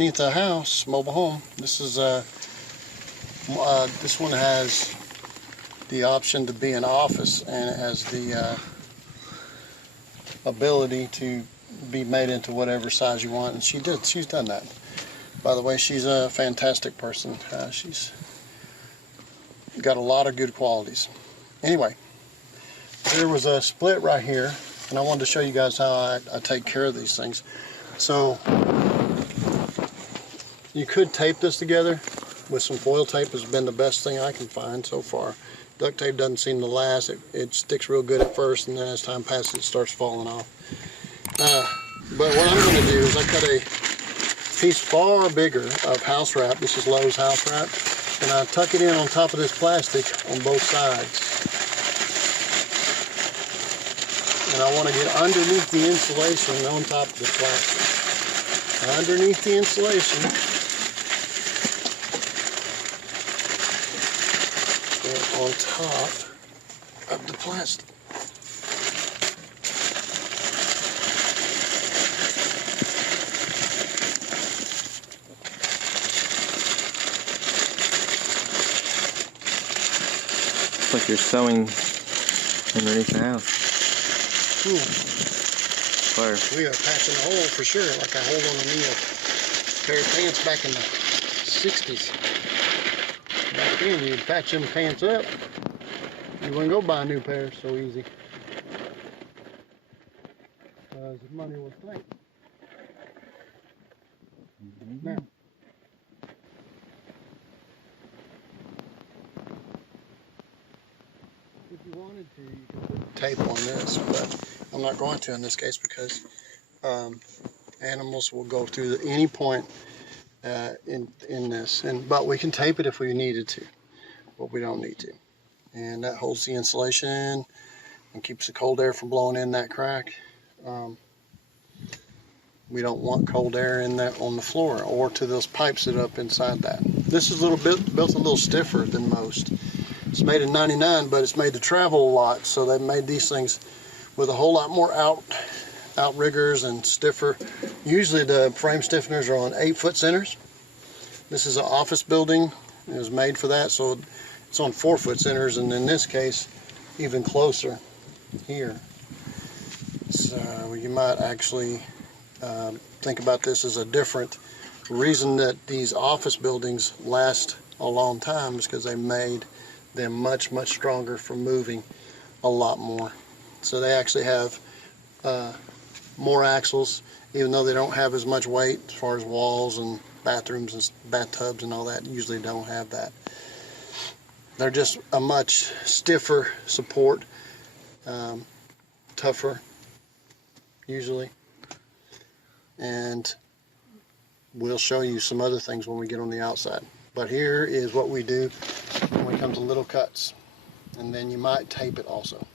underneath the house, mobile home. This is this one has the option to be an office, and it has the ability to be made into whatever size you want, and she's done that. By the way, she's a fantastic person. She's got a lot of good qualities. Anyway, there was a split right here, and I wanted to show you guys how I take care of these things. So you could tape this together with some foil tape. Has been the best thing I can find so far. Duct tape doesn't seem to last. It sticks real good at first, and then as time passes it starts falling off. But what I'm going to do is I cut a piece far bigger of house wrap. This is Lowe's house wrap, and I tuck it in on top of this plastic on both sides. And I want to get underneath the insulation on top of the plastic. Underneath the insulation, and on top of the plastic. It's like you're sewing underneath the house. Fire. We are patching a hole for sure, like a hole on a new pair of pants back in the 60s. Back then, you'd patch them pants up. You wouldn't go buy a new pair so easy. Because the money was tight. Now, if you wanted to, you could put tape on this, but I'm not going to in this case because animals will go through any point in this, but we can tape it if we needed to, but we don't need to. And that holds the insulation and keeps the cold air from blowing in that crack. We don't want cold air in that on the floor or to those pipes that are up inside that. This is built a little stiffer than most. It's made in '99, but it's made to travel a lot, so they made these things with a whole lot more outriggers and stiffer. Usually the frame stiffeners are on 8-foot centers. This is an office building. It was made for that, so it's on 4-foot centers, and in this case, even closer here. So you might actually think about this as a different reason that these office buildings last a long time is because they made them much, much stronger for moving a lot more. So they actually have more axles, even though they don't have as much weight as far as walls and bathrooms and bathtubs and all that. Usually don't have that. They're just a much stiffer support, tougher usually. And we'll show you some other things when we get on the outside. But here is what we do when it comes to little cuts. And then you might tape it also.